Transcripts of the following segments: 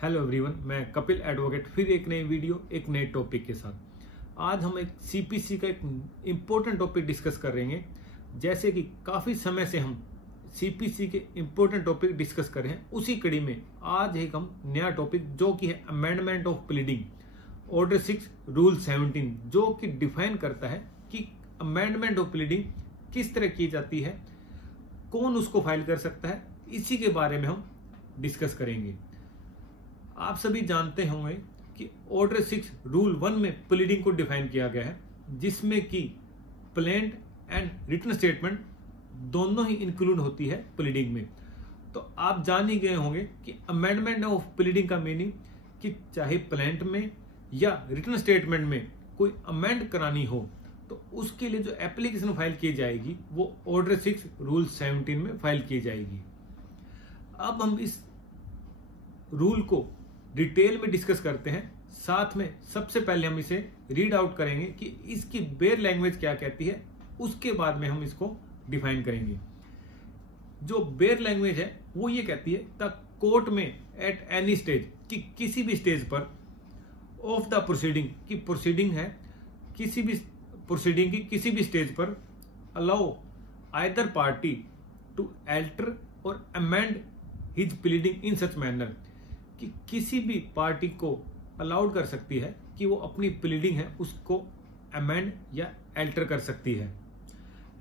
Hello everyone, मैं Kapil advocate फिर एक नई वीडियो एक नए टॉपिक के साथ। आज हम एक सीपीसी का एक इम्पोर्टेंट टॉपिक डिस्कस कर रहे हैं। जैसे कि काफ़ी समय से हम सीपीसी के इम्पोर्टेंट टॉपिक डिस्कस कर रहे हैं, उसी कड़ी में आज एक हम नया टॉपिक जो कि है amendment of pleading order 6 rule 17, जो कि डिफाइन करता है कि अमेंडमेंट ऑफ प्लीडिंग किस तरह की जाती है, कौन उसको फाइल कर सकता है, इसी के बारे में हम डिस्कस करेंगे। आप सभी जानते होंगे कि ऑर्डर 6 रूल 1 में प्लीडिंग को डिफाइन किया गया है, जिसमें कि प्लेंट एंड रिटन स्टेटमेंट दोनों ही इंक्लूड होती है प्लीडिंग में। तो आप जान ही गए होंगे कि अमेंडमेंट ऑफ प्लीडिंग का मीनिंग कि चाहे प्लेंट में या रिटन स्टेटमेंट में कोई अमेंड करानी हो तो उसके लिए जो एप्लीकेशन फाइल की जाएगी वो ऑर्डर 6 रूल 17 में फाइल की जाएगी। अब हम इस रूल को डिटेल में डिस्कस करते हैं, साथ में सबसे पहले हम इसे रीड आउट करेंगे कि इसकी बेयर लैंग्वेज क्या कहती है, उसके बाद में हम इसको डिफाइन करेंगे। जो बेयर लैंग्वेज है वो ये कहती है द कोर्ट में एट एनी स्टेज, कि किसी भी स्टेज पर ऑफ द प्रोसीडिंग, की प्रोसीडिंग है किसी भी प्रोसीडिंग की किसी भी स्टेज पर allow either party to alter or amend his pleading in such manner, कि किसी भी पार्टी को अलाउड कर सकती है कि वो अपनी प्लीडिंग है उसको अमेंड या अल्टर कर सकती है।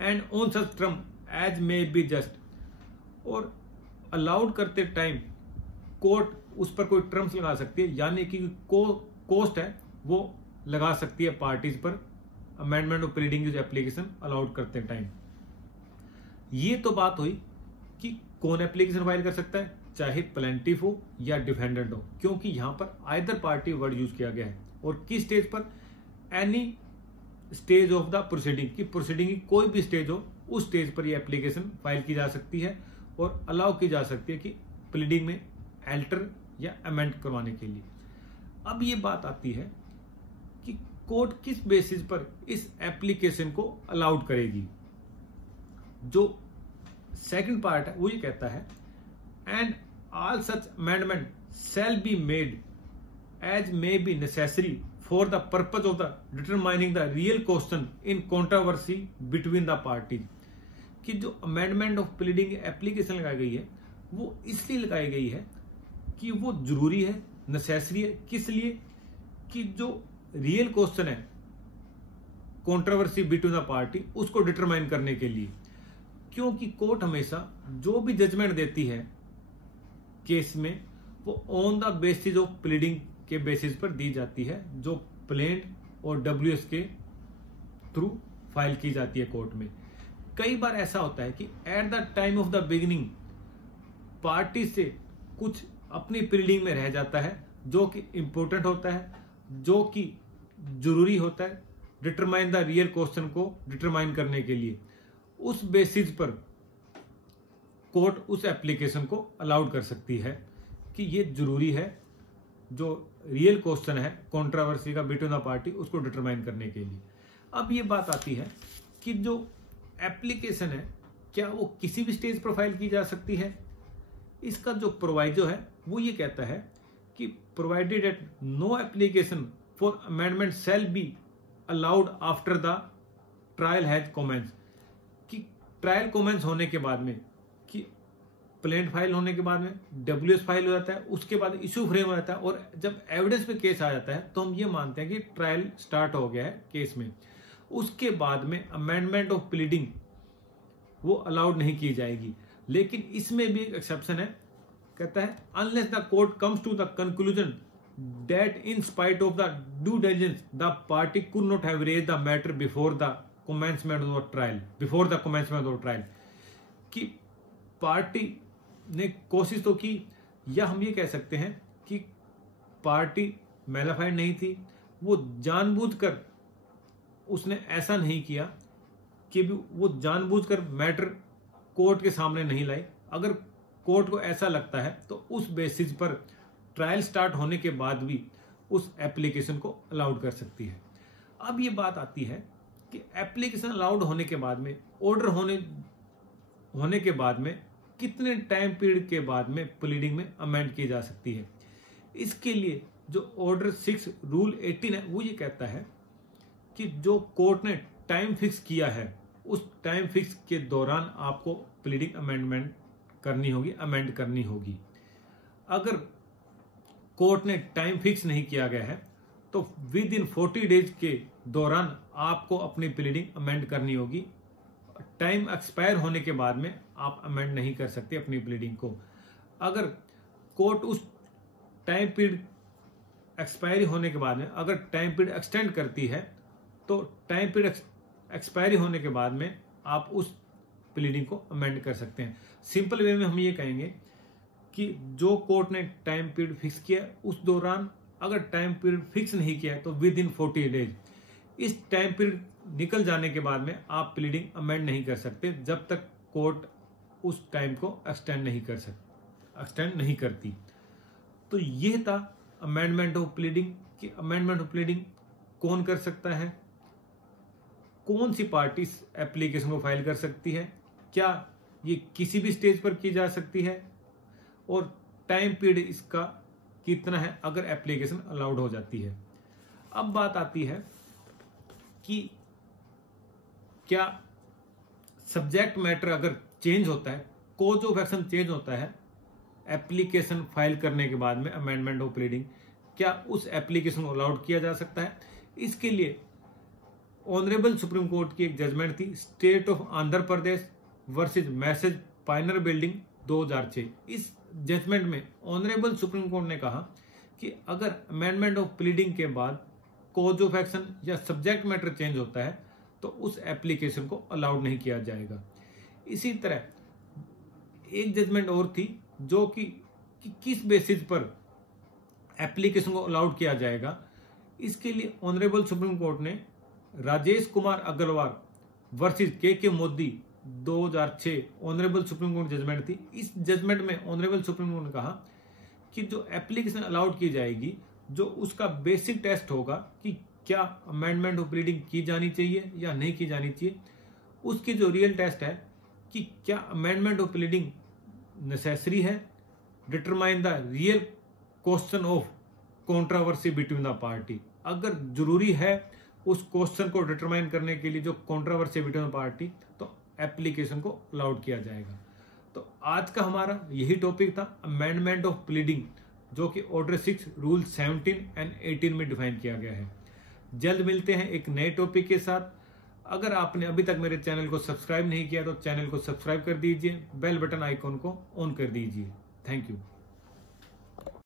And on such term as may be just, और अलाउड करते टाइम कोर्ट उस पर कोई टर्म्स लगा सकती है, यानी कि कोस्ट है वो लगा सकती है पार्टीज पर अमेंडमेंट ऑफ प्लीडिंग की जो एप्लीकेशन अलाउड करते टाइम। ये तो बात हुई कि कौन एप्लीकेशन फाइल कर सकता है, चाहे प्लेंटिफ हो या डिफेंडेंट हो, क्योंकि यहां पर आइदर पार्टी वर्ड यूज किया गया है। और किस स्टेज पर, any stage of the proceeding, की प्रोसीडिंग की कोई भी स्टेज हो उस स्टेज पर यह एप्लीकेशन फाइल की जा सकती है और अलाउ की जा सकती है कि प्लीडिंग में अल्टर या अमेंड करवाने के लिए। अब ये बात आती है कि कोर्ट किस बेसिस पर इस एप्लीकेशन को अलाउड करेगी। जो सेकंड पार्ट है वो ये कहता है and all such amendment shall be made as may be necessary for the purpose of the determining the real question in controversy between the parties, कि जो अमेंडमेंट ऑफ प्लीडिंग एप्लीकेशन लगाई गई है वो इसलिए लगाई गई है कि वो जरूरी है, नेसेसरी है। किस लिए, कि जो रियल क्वेश्चन है कंट्रोवर्सी बिटवीन द पार्टी उसको डिटरमाइन करने के लिए। क्योंकि कोर्ट हमेशा जो भी जजमेंट देती है केस में वो on the basis of pleading के बेसिस पर दी जाती है, जो प्लेंट और डब्ल्यूएस के थ्रू फाइल की जाती है कोर्ट में। कई बार ऐसा होता है कि at the time of the beginning party से कुछ अपनी प्लीडिंग में रह जाता है जो कि इंपॉर्टेंट होता है, जो कि जरूरी होता है डिटरमाइन द रियल क्वेश्चन को डिटरमाइन करने के लिए। उस बेसिस पर कोर्ट उस एप्लीकेशन को अलाउड कर सकती है कि ये जरूरी है, जो रियल क्वेश्चन है कंट्रोवर्सी का बिटवीन द पार्टी उसको डिटरमाइन करने के लिए। अब ये बात आती है कि जो एप्लीकेशन है क्या वो किसी भी स्टेज पर फाइल की जा सकती है। इसका जो प्रोवाइजो है वो ये कहता है कि provided at no application for amendment shall be allowed after the trial has commence, कि ट्रायल कमेंस होने के बाद में, कि प्लेंट फाइल होने के बाद में डब्ल्यूएस फाइल हो जाता है, उसके बाद इशू फ्रेम हो जाता है, और जब एविडेंस पे केस आ जाता है तो हम ये मानते हैं कि ट्रायल स्टार्ट हो गया है केस में। उसके बाद में अमेंडमेंट ऑफ प्लीडिंग वो अलाउड नहीं की जाएगी। लेकिन इसमें भी एक एक्सेप्शन है, कहता है unless the court comes to the conclusion that in spite of the due diligence the party could not have raised the matter before the commencement of trial, before the commencement of trial, कि party ने कोशिश तो की, या हम ये कह सकते हैं कि पार्टी मैलाफाइड नहीं थी, वो जानबूझकर उसने ऐसा नहीं किया कि वो जानबूझकर मैटर कोर्ट के सामने नहीं लाई। अगर कोर्ट को ऐसा लगता है तो उस बेसिस पर ट्रायल स्टार्ट होने के बाद भी उस एप्लीकेशन को अलाउड कर सकती है। अब ये बात आती है कि एप्लीकेशन अलाउड होने के बाद में, ऑर्डर होने के बाद में कितने टाइम पीरियड के बाद में प्लीडिंग में अमेंड की जा सकती है। इसके लिए जो ऑर्डर 6 रूल 18 है वो ये कहता है कि जो कोर्ट ने टाइम फिक्स किया है उस टाइम फिक्स के दौरान आपको प्लीडिंग अमेंडमेंट करनी होगी, अमेंड करनी होगी। अगर कोर्ट ने टाइम फिक्स नहीं किया गया है तो विद इन 40 डेज के दौरान आपको अपनी प्लीडिंग अमेंड करनी होगी। टाइम एक्सपायर होने के बाद में आप अमेंड नहीं कर सकते अपनी प्लीडिंग को। अगर कोर्ट उस टाइम पीरियड एक्सपायरी होने के बाद में अगर टाइम पीरियड एक्सटेंड करती है तो टाइम पीरियड एक्सपायरी होने के बाद में आप उस प्लीडिंग को अमेंड कर सकते हैं। सिंपल वे में हम ये कहेंगे कि जो कोर्ट ने टाइम पीरियड फिक्स किया उस दौरान अगर टाइम पीरियड फिक्स नहीं किया है तो विद इन 40 डेज, इस टाइम पीरियड निकल जाने के बाद में आप प्लीडिंग अमेंड नहीं कर सकते जब तक कोर्ट उस टाइम को एक्सटेंड नहीं करती। तो यह था अमेंडमेंट ऑफ प्लीडिंग कि अमेंडमेंट ऑफ प्लीडिंग कौन कर सकता है, कौन सी पार्टी इस एप्लीकेशन को फाइल कर सकती है, क्या ये किसी भी स्टेज पर की जा सकती है और टाइम पीरियड इसका कितना है अगर एप्लीकेशन अलाउड हो जाती है। अब बात आती है कि क्या सब्जेक्ट मैटर अगर चेंज होता है, कोज ऑफ एक्शन चेंज होता है एप्लीकेशन फाइल करने के बाद में अमेंडमेंट ऑफ प्लीडिंग, क्या उस एप्लीकेशन को अलाउड किया जा सकता है। इसके लिए ऑनरेबल सुप्रीम कोर्ट की एक जजमेंट थी state of Andhra Pradesh versus messrs pioneer building 2006। इस जजमेंट में ऑनरेबल सुप्रीम कोर्ट ने कहा कि अगर अमेंडमेंट ऑफ प्लीडिंग के बाद कोज ऑफ एक्शन या सब्जेक्ट मैटर चेंज होता है तो उस एप्लीकेशन को अलाउड नहीं किया जाएगा। इसी तरह एक जजमेंट और थी जो कि किस बेसिस पर एप्लीकेशन को अलाउड किया जाएगा। इसके लिए ऑनरेबल सुप्रीम कोर्ट ने Rajesh Kumar Agarwal versus K Modi 2006 honourable Supreme Court judgment थी। इस जजमेंट में ऑनरेबल सुप्रीम कोर्ट ने कहा कि जो एप्लीकेशन अलाउड की जाएगी, जो उसका बेसिक टेस्ट होगा कि क्या अमेंडमेंट ऑफ प्लीडिंग की जानी चाहिए या नहीं की जानी चाहिए, उसकी जो रियल टेस्ट है कि क्या अमेंडमेंट ऑफ प्लीडिंग नेसेसरी है, determine the real question of controversy between the party. अगर जरूरी है उस क्वेश्चन को डिटरमाइन करने के लिए जो कंट्रोवर्सी बिटवीन द पार्टी, तो एप्लीकेशन को अलाउड किया जाएगा। तो आज का हमारा यही टॉपिक था अमेंडमेंट ऑफ प्लीडिंग, जो कि ऑर्डर 6 रूल 17 एंड 18 में डिफाइन किया गया है। जल्द मिलते हैं एक नए टॉपिक के साथ। अगर आपने अभी तक मेरे चैनल को सब्सक्राइब नहीं किया तो चैनल को सब्सक्राइब कर दीजिए, बेल बटन आइकॉन को ऑन कर दीजिए। Thank you.